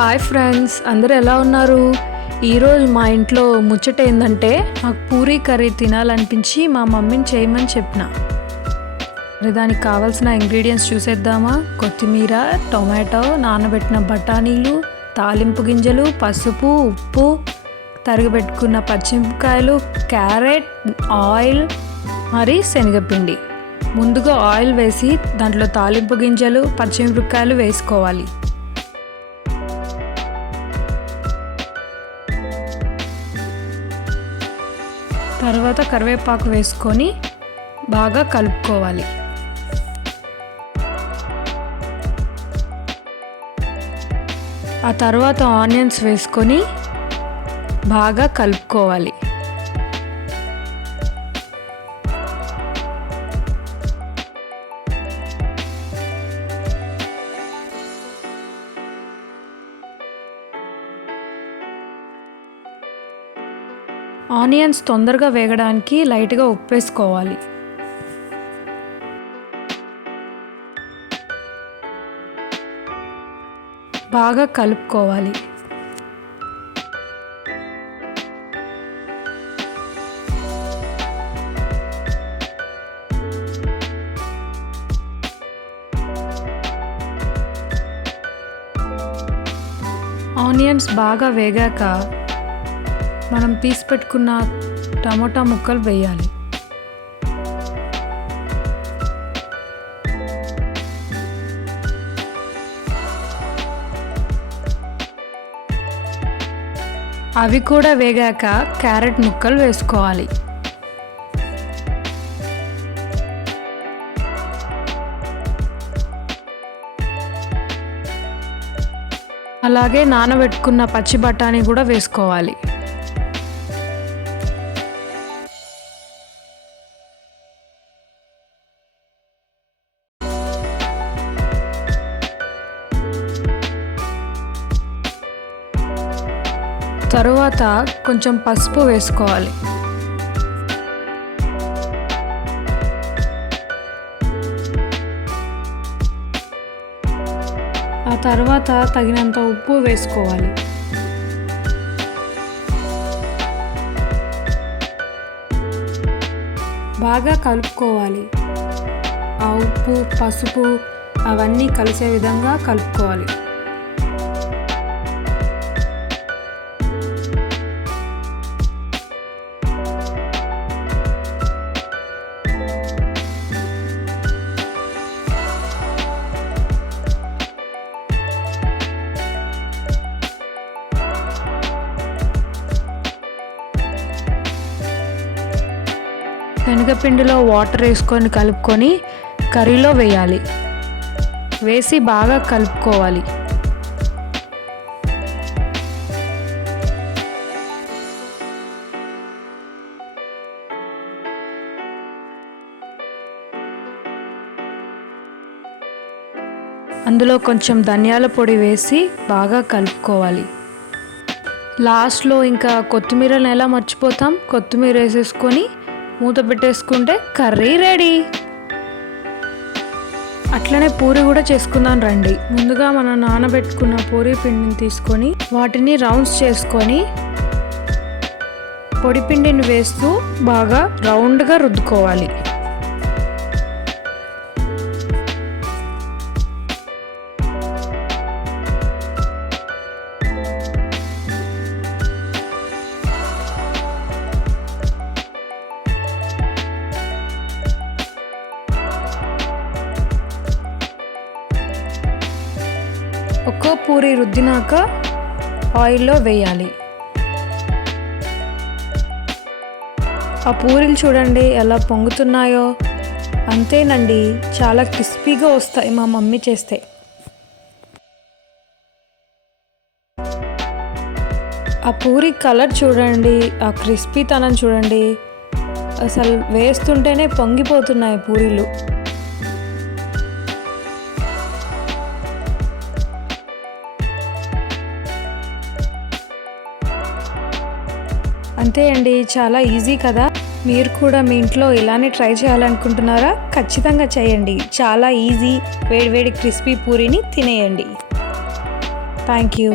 Hi friends, అందరూ ఎలా ఉన్నారు? ఈరోజు మా ఇంట్లో ముచ్చట ఏంటంటే నాకు పూరీ కర్రీ తినాలనిపించి మా మమ్మీని చేయమని చెప్పిన. మరి దానికి కావాల్సిన ఇంగ్రీడియంట్స్ చూసేద్దామా? కొత్తిమీర, టొమాటో, నానబెట్టిన బఠానీలు, తాలింపు గింజలు, పసుపు, ఉప్పు, తరిగిపెట్టుకున్న పచ్చిమిరపకాయలు, క్యారెట్, ఆయిల్ మరి శనగపిండి. ముందుగా ఆయిల్ వేసి దాంట్లో తాలింపు గింజలు, పచ్చిమిరపకాయలు వేసుకోవాలి. తర్వాత కరివేపాకు వేసుకొని బాగా కలుపుకోవాలి. ఆ తర్వాత ఆనియన్స్ వేసుకొని బాగా కలుపుకోవాలి. ఆనియన్స్ తొందరగా వేగడానికి లైట్గా ఉప్పు వేసుకోవాలి. బాగా కలుపుకోవాలి. ఆనియన్స్ బాగా వేగాక మనం తీసి పెట్టుకున్న టమోటా ముక్కలు వేయాలి. అవి కూడా వేగాక క్యారెట్ ముక్కలు వేసుకోవాలి. అలాగే నానబెట్టుకున్న పచ్చి బఠానీ కూడా వేసుకోవాలి. తరువాత కొంచెం పసుపు వేసుకోవాలి. ఆ తర్వాత తగినంత ఉప్పు వేసుకోవాలి. బాగా కలుపుకోవాలి. ఆ ఉప్పు, పసుపు అవన్నీ కలిసే విధంగా కలుపుకోవాలి. శనగపిండిలో వాటర్ వేసుకొని కలుపుకొని కర్రీలో వేయాలి. వేసి బాగా కలుపుకోవాలి. అందులో కొంచెం ధనియాల పొడి వేసి బాగా కలుపుకోవాలి. లాస్ట్లో ఇంకా కొత్తిమీరని ఎలా మర్చిపోతాం, కొత్తిమీర వేసేసుకొని మూత పెట్టేసుకుంటే కర్రీ రెడీ. అట్లనే పూరి కూడా చేసుకుందాం రండి. ముందుగా మనం నానబెట్టుకున్న పూరి పిండిని తీసుకొని వాటిని రౌండ్స్ చేసుకొని పొడి పిండిని వేస్తూ బాగా రౌండ్గా రుద్దుకోవాలి. ఒక్కో పూరి రుద్దినాక ఆయిల్లో వేయాలి. ఆ పూరీలు చూడండి ఎలా పొంగుతున్నాయో. అంతేనండి, చాలా క్రిస్పీగా వస్తాయి మా మమ్మీ చేస్తే. ఆ పూరి కలర్ చూడండి, ఆ క్రిస్పీతనం చూడండి, అసలు వేస్తుంటేనే పొంగిపోతున్నాయి పూరీలు. అంతే అండి, చాలా ఈజీ కదా. మీరు కూడా మీ ఇంట్లో ఇలానే ట్రై చేయాలనుకుంటున్నారా? ఖచ్చితంగా చేయండి. చాలా ఈజీ. వేడివేడి క్రిస్పీ పూరీని తినేయండి. Thank you.